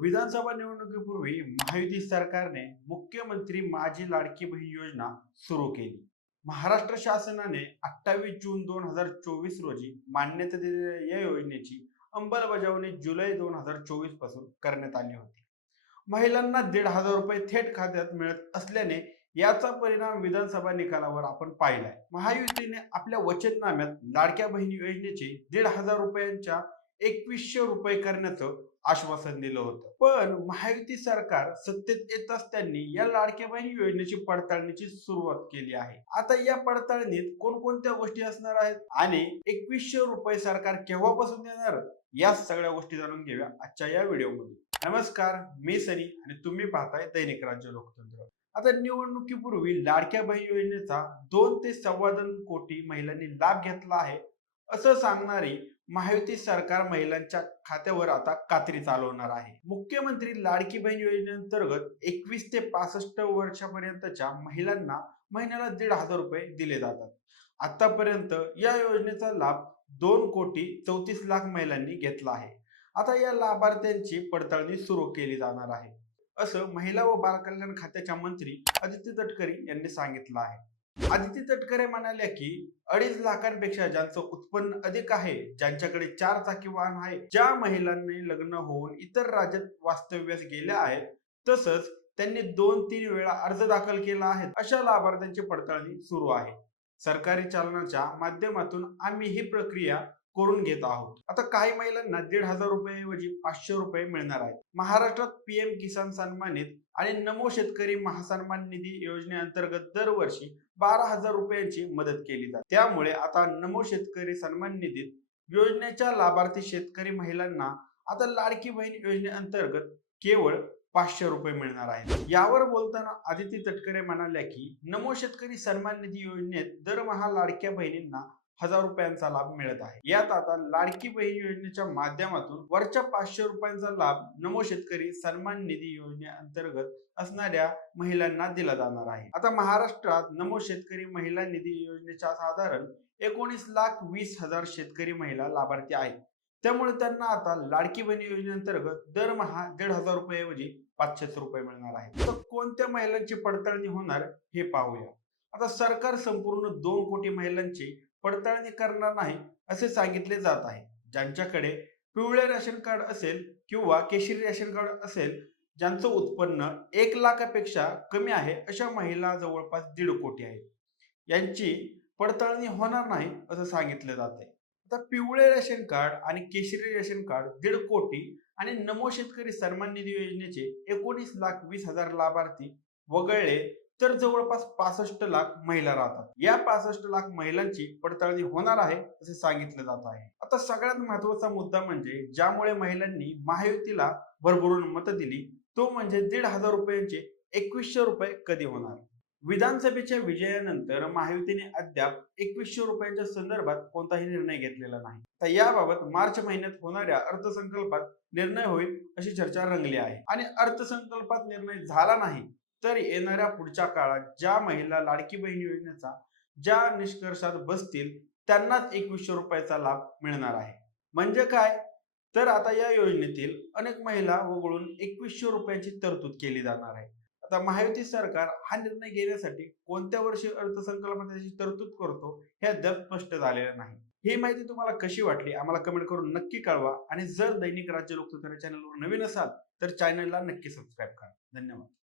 विधानसभा निवडणुकीपूर्वी महायुती सरकारने मुख्यमंत्री माझी लाडकी बहीण योजना सुरू केली. महाराष्ट्र शासनाने 28 जून 2024 रोजी मान्यता दिलेल्या या योजनेची अंमलबजावणी जुलै 2024 पासून करण्यात आली होती. महिलांना 1,500 रुपये थेट खात्यात मिळत असल्याने याचा परिणाम विधानसभा निकालावर आपण पाहिलाय. महायुतीने आपल्या वचननाम्यात लाडक्या बहीण योजनेचे 1,500 रुपयांच्या 2,100 रुपये करण्याचं आश्वासन दिलं होतं. पण महायुती सरकार सत्तेत येताच त्यांनी या लाडक्या बहीण योजनेची पडताळणीची सुरुवात केली आहे. आता या पडताळणीत कोणकोणत्या गोष्टी असणार आहेत आणि 2,100 रुपये सरकार केव्हापासून देणार, या सगळ्या गोष्टी जाणून घेऊया आजच्या या व्हिडिओमध्ये. नमस्कार, मी सनी आणि तुम्ही पाहताय दैनिक राज्य लोकतंत्र. आता निवडणुकीपूर्वी लाडक्या बहीण योजनेचा 2 ते 2.25 कोटी महिलांनी लाभ घेतला आहे असं सांगणारी महायुती सरकार महिलांच्या खात्यावर आता कात्री चालवणार आहे. मुख्यमंत्री लाडकी बहीण योजनेअंतर्गत 21 ते 65 वर्षापर्यंतच्या महिलांना महिन्याला 1,500 रुपये दिले जातात. आतापर्यंत या योजनेचा लाभ 2,34,00,000 महिलांनी घेतला आहे. आता या लाभार्थ्यांची पडताळणी सुरू केली जाणार आहे असं महिला व बालकल्याण खात्याच्या मंत्री अदिती तटकरे यांनी सांगितलं आहे. अदिती तटकरे म्हणाल्या की 2.5 लाखांपेक्षा ज्यांचं उत्पन्न अधिक आहे, ज्यांच्याकडे 4 चाकी वाहन आहे, ज्या महिलांनी लग्न होऊन इतर राज्यात वास्तव्यास गेल्या आहेत, तसंच त्यांनी 2-3 वेळा अर्ज दाखल केला आहे, अशा लाभार्थ्यांची पडताळणी सुरू आहे. सरकारी चालनाच्या माध्यमातून आम्ही ही प्रक्रिया करून घेत आहोत. आता काही महिलांना 1,500 रुपये ऐवजी 500 रुपये मिळणार आहेत. महाराष्ट्रात पीएम किसान सन्मानित आणि नमो शेतकरी महासन्मान निधी योजनेअंतर्गत दरवर्षी 12,000 रुपयांची मदत केली जाते. त्यामुळे आता नमो शेतकरी सन्मान निधीत योजनेच्या लाभार्थी शेतकरी महिलांना आता लाडकी बहीण योजनेअंतर्गत केवळ 500 रुपये मिळणार आहेत. यावर बोलताना अदिती तटकरे म्हणाल्या की नमो शेतकरी सन्मान निधी योजनेत दरमहा लाडक्या बहिणींना 1,000 रुपयांचा लाभ मिळत आहे. यात आता लाडकी बहीण योजनेच्या माध्यमातून वरच्या 500 रुपयांचा लाभ नमो शेतकरी सन्मान निधी योजनेअंतर्गत असणाऱ्या महिलांना दिला जाणार आहे. आता महाराष्ट्रात नमो शेतकरी महिला निधी योजनेच्या साधारण 19,20,000 शेतकरी महिला लाभार्थी आहेत. त्यामुळे त्यांना आता लाडकी बहीण योजनेअंतर्गत दरमहा 1,500 रुपये ऐवजी 500 रुपये मिळणार आहेत. तर कोणत्या महिलांची पडताळणी होणार हे पाहूया. आता सरकार संपूर्ण 2 कोटी महिलांची पडताळणी करणार नाही असे सांगितले जात आहे. ज्यांच्याकडे पिवळे रेशन कार्ड असेल किंवा केशरी रेशन कार्ड असेल, ज्यांचं उत्पन्न 1 लाखापेक्षा कमी आहे, अशा महिला जवळपास 1.5 कोटी आहेत. यांची पडताळणी होणार नाही असं सांगितलं जात आहे. आता पिवळे रेशन कार्ड आणि केशरी रेशन कार्ड 1.5 कोटी आणि नमो शेतकरी सन्मान निधी योजनेचे 19,20,000 लाभार्थी वगळले तर जवळपास 65 लाख महिला राहतात. या 65 लाख महिलांची पडताळणी होणार आहे असे सांगितलं जात आहे. आता सगळ्यात महत्वाचा मुद्दा म्हणजे ज्यामुळे महिलांनी महायुतीला भरभरून मतं दिली, तो म्हणजे 1,500 रुपयांचे 2,100 रुपये कधी होणार. विधानसभेच्या विजयानंतर महायुतीने अद्याप 2,100 रुपयांच्या संदर्भात कोणताही निर्णय घेतलेला नाही. तर याबाबत मार्च महिन्यात होणाऱ्या अर्थसंकल्पात निर्णय होईल अशी चर्चा रंगली आहे. आणि अर्थसंकल्पात निर्णय झाला नाही तर येणाऱ्या पुढच्या काळात ज्या महिला लाडकी बहीण योजनेचा ज्या निष्कर्षात बसतील त्यांनाच 2,100 रुपयाचा लाभ मिळणार आहे. म्हणजे काय, तर आता या योजनेतील अनेक महिला वगळून 2,100 रुपयांची तरतूद केली जाणार आहे. आता महायुती सरकार हा निर्णय घेण्यासाठी कोणत्या वर्षी अर्थसंकल्पात त्याची तरतूद करतो हे अद्याप स्पष्ट झालेलं नाही. ही माहिती तुम्हाला कशी वाटली आम्हाला कमेंट करून नक्की कळवा. आणि जर दैनिक राज्य लोकतंत्र चॅनलवर नवीन असाल तर चॅनलला नक्की सबस्क्राईब करा. धन्यवाद.